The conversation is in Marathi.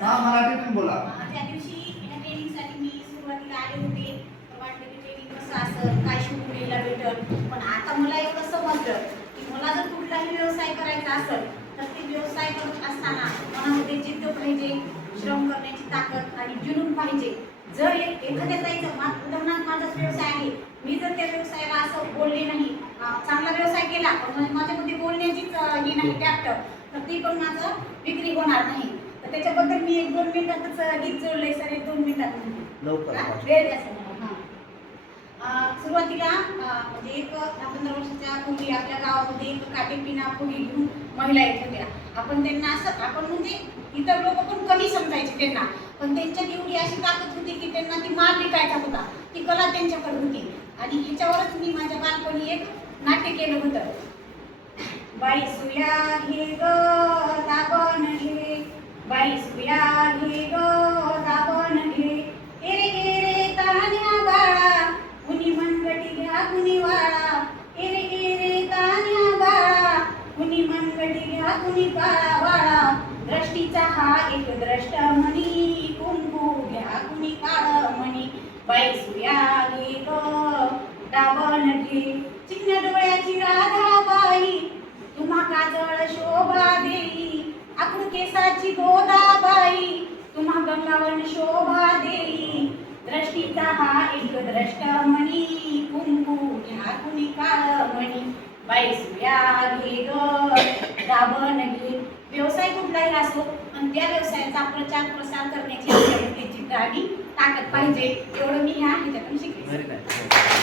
हा मराठीतून बोला. त्या दिवशी या ट्रेनिंगसाठी मी सुरुवातीला आले होते, तर वाटलं की ट्रेनिंग कसं असेल, काय शिकून घ्यायला भेटल. पण आता मला एवढं समजलं की मला जर कुठलाही व्यवसाय करायचा असेल तर ते व्यवसाय करत असताना मनामध्ये जिद्द पाहिजे, श्रम करण्याची ताकद आणि जुनून पाहिजे. जर एखाद्या ताईचं उदाहरणार्थ माझाच व्यवसाय आहे, मी जर त्या व्यवसायाला असं बोलले नाही, चांगला व्यवसाय केला पण माझ्यामध्ये बोलण्याचीच ही नाही टॅक्ट, तर ती पण माझं विक्री होणार नाही. तर त्याच्याबद्दल मी 1-2 मिनिटातच गीत जोडलंय सर, 1-2 मिनिटात लवकर वेळ द्या सर. सुरुवातीला म्हणजे एक 10-15 वर्षाच्या पूर्वी आपल्या गावामध्ये एक काटेपिना पुढे घेऊन महिला येत होत्या. आपण त्यांना असं आपण म्हणजे इतर लोक पण कमी समजायचे त्यांना, पण त्यांच्यात एवढी अशी ताकद होती की त्यांना ती माल विकायचा होता, ती कला त्यांच्याकडे होती. आणि ह्याच्यावरच मी माझ्या बालपणी एक नाट्य केलं होतं. बाई सुया हे ग दाबण घे, बाई सुया हे ग दाबण घे, एरे एरे तान्या बाळा कुणी मनगटी घ्या कुणी वाळा, एरे एरे तान्या बाळा कुणी मनगटी घ्या कुणी काळा वाळा, दृष्टीचा हा एक द्रष्ट म्हणी, कुंकू घ्या कुणी काळ म्हणी, बाई सुया घे ग दाबण घे, चिकन्या डोळ्याची राधा बाई तुम्हा काजळ शोभा देई, आखूड केसाची गोदाबाई तुम्हा गंगावन शोभा देई, दृष्टीचा हा एक द्रष्ट म्हणी, कुंकू घ्या कुणी काळ म्हणी, बाई सुया घे ग दाबण घे. व्यवसाय कुठलाही असो पण त्या व्यवसायाचा प्रचार प्रसार करण्याची जिद्द आणि ताकद पाहिजे. एवढं मी ह्याच्यातून शिकले.